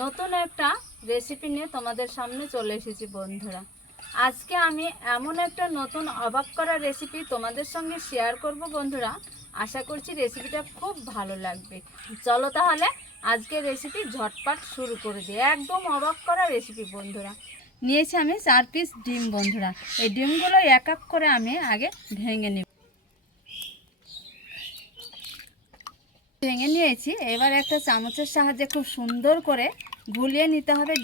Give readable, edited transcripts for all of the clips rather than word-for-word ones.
নতুন একটা রেসিপি নিয়ে তোমাদের সামনে চলে এসেছি বন্ধুরা। আজকে আমি এমন একটা নতুন অবাক করা রেসিপি তোমাদের সঙ্গে শেয়ার করব বন্ধুরা। আশা করছি রেসিপিটা খুব ভালো লাগবে। চলো তাহলে আজকে রেসিপি ঝটপট শুরু করে দিই। একদম অবাক করা রেসিপি বন্ধুরা। নিয়েছি আমি 4 পিস ডিম বন্ধুরা। এই ডিমগুলো এক এক করে আমি আগে ভেঙে নেব। ভেঙে নিয়েছি। এবার একটা চামচের সাহায্যে খুব সুন্দর করে গুলিয়ে নিতে হবে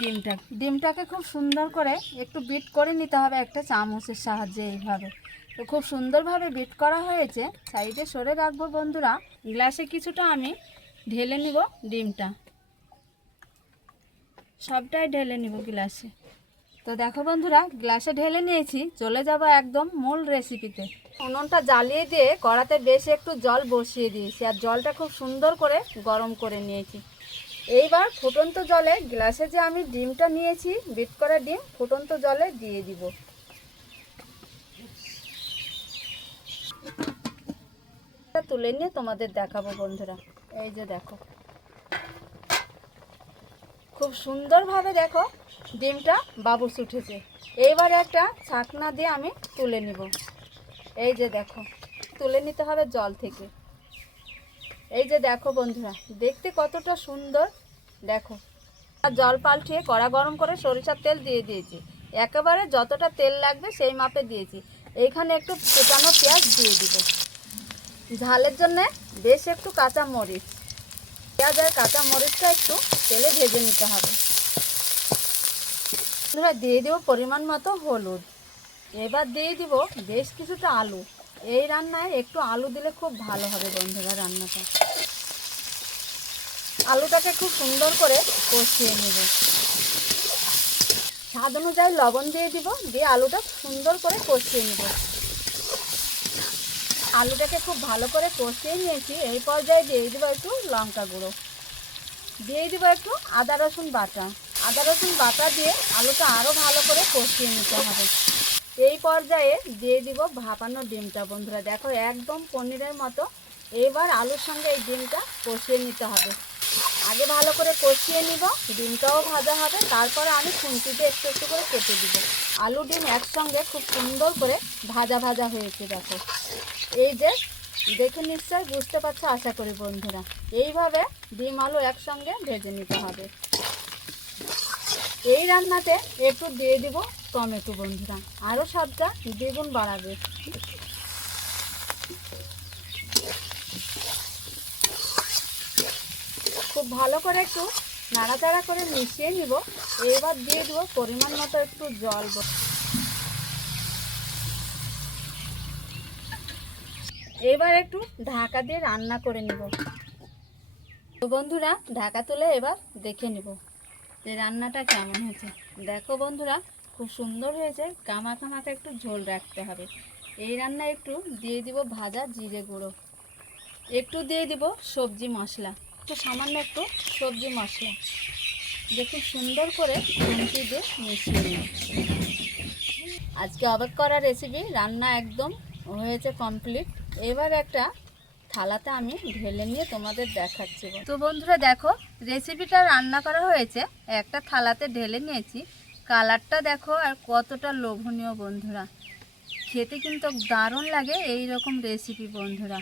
ডিমটাকে খুব সুন্দর করে একটু বিট করে নিতে হবে একটা চামচের সাহায্যে। এইভাবে তো খুব সুন্দরভাবে বিট করা হয়েছে। সাইডে সরে রাখবো বন্ধুরা। গ্লাসে কিছুটা আমি ঢেলে নিব ডিমটা, সবটাই ঢেলে নিব গ্লাসে। তো দেখো বন্ধুরা, গ্লাসে ঢেলে নিয়েছি। চলে যাব একদম মূল রেসিপিতে। উনুনটা জ্বালিয়ে দিয়ে কড়াতে বেশ একটু জল বসিয়ে দিয়েছি, আর জলটা খুব সুন্দর করে গরম করে নিয়েছি। এইবার ফুটন্ত জলে গ্লাসে যে আমি ডিমটা নিয়েছি, বিট করা ডিম, ফুটন্ত জলে দিয়ে দিব। তুলে নিয়ে তোমাদের দেখাবো বন্ধুরা। এই যে দেখো, খুব সুন্দরভাবে দেখো ডিমটা বাবুস উঠেছে। এইবার একটা ছাকনা দিয়ে আমি তুলে নিব। এই যে দেখো, তুলে নিতে হবে জল থেকে। এই যে দেখো বন্ধুরা, দেখতে কতটা সুন্দর দেখো। আর জল পাল্টিয়ে কড়া গরম করে সরিষার তেল দিয়ে দিয়েছি। একেবারে যতটা তেল লাগবে সেই মাপে দিয়েছি। এইখানে একটু কুচানো পেঁয়াজ দিয়ে দিব। ঝালের জন্য বেশ একটু কাঁচা মরিচ, পেঁয়াজ আর কাঁচা মরিচটা একটু তেলে ভেজে নিতে হবে। বন্ধুরা, দিয়ে দেবো পরিমাণ মতো হলুদ। এবার দিয়ে দিব বেশ কিছুটা আলু। এই রান্নায় একটু আলু দিলে খুব ভালো হবে বন্ধুরা রান্নাটা। আলুটাকে খুব সুন্দর করে কষিয়ে নেব। স্বাদ অনুযায়ী লবণ দিয়ে দিব, দিয়ে আলুটা সুন্দর করে কষিয়ে নেব। আলুটাকে খুব ভালো করে কষিয়ে নিয়েছি। এই পর্যায়ে দিয়ে দিব একটু লঙ্কা গুঁড়ো, দিয়ে দিব একটু আদা রসুন বাটা। আদা রসুন বাটা দিয়ে আলুটা আরও ভালো করে কষিয়ে নিতে হবে। এই পর্যায়ে দিয়ে দিব ভাপানো ডিমটা বন্ধুরা। দেখো একদম পনিরের মতো। এবার আলুর সঙ্গে এই ডিমটা কষিয়ে নিতে হবে। আগে ভালো করে কষিয়ে নিব, ডিমটাও ভাজা হবে। তারপরে আমি খুন্তি দিয়ে একটু একটু করে কেটে দিব। আলু ডিম একসঙ্গে খুব সুন্দর করে ভাজা ভাজা হয়েছে দেখো। এই যে দেখে নিশ্চয় বুঝতে পারছো আশা করি বন্ধুরা। এইভাবে ডিম আলু একসঙ্গে ভেজে নিতে হবে। এই রান্নাতে একটু দিয়ে দিব টমেটো বন্ধুরা, আরও স্বাদটা দ্বিগুণ বাড়াবে। খুব ভালো করে একটু নাড়াচাড়া করে মিশিয়ে নিব। এবার দিয়ে দেবো পরিমাণ মতো একটু জল। এবার একটু ঢাকা দিয়ে রান্না করে নিব। তো বন্ধুরা, ঢাকা তুলে এবার দেখে নিব যে রান্নাটা কেমন হয়েছে। দেখো বন্ধুরা, খুব সুন্দর হয়েছে। কামাখা মাখা একটু ঝোল রাখতে হবে। এই রান্নায় একটু দিয়ে দিব ভাজা জিরে গুঁড়ো, একটু দিয়ে দিব সবজি মশলা, একটু সামান্য একটু সবজি মশলা দিয়ে খুব সুন্দর করে খুন্তি দিয়ে মিশিয়ে নিই। আজকে অবাক করা রেসিপি রান্না একদম হয়েছে কমপ্লিট। এবার একটা থালাতে আমি ঢেলে নিয়ে তোমাদের দেখাচ্ছি। তো বন্ধুরা দেখো, রেসিপিটা রান্না করা হয়েছে, একটা থালাতে ঢেলে নিয়েছি। কালারটা দেখো আর কতটা লোভনীয় বন্ধুরা। খেতে কিন্তু দারুণ লাগে এই রকম রেসিপি বন্ধুরা।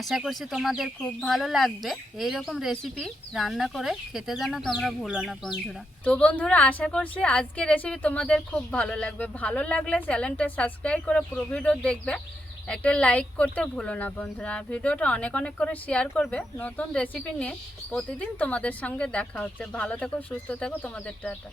আশা করছি তোমাদের খুব ভালো লাগবে। এই রকম রেসিপি রান্না করে খেতে যেন তোমরা ভুলো না বন্ধুরা। তো বন্ধুরা, আশা করছি আজকের রেসিপি তোমাদের খুব ভালো লাগবে। ভালো লাগলে চ্যানেলটা সাবস্ক্রাইব করে পুরো ভিডিও দেখবে। একটা লাইক করতে ভুলো না বন্ধুরা। ভিডিওটা অনেক অনেক করে শেয়ার করবে। নতুন রেসিপি নিয়ে প্রতিদিন তোমাদের সঙ্গে দেখা হচ্ছে। ভালো থেকো, সুস্থ থেকো, তোমাদের টাটা।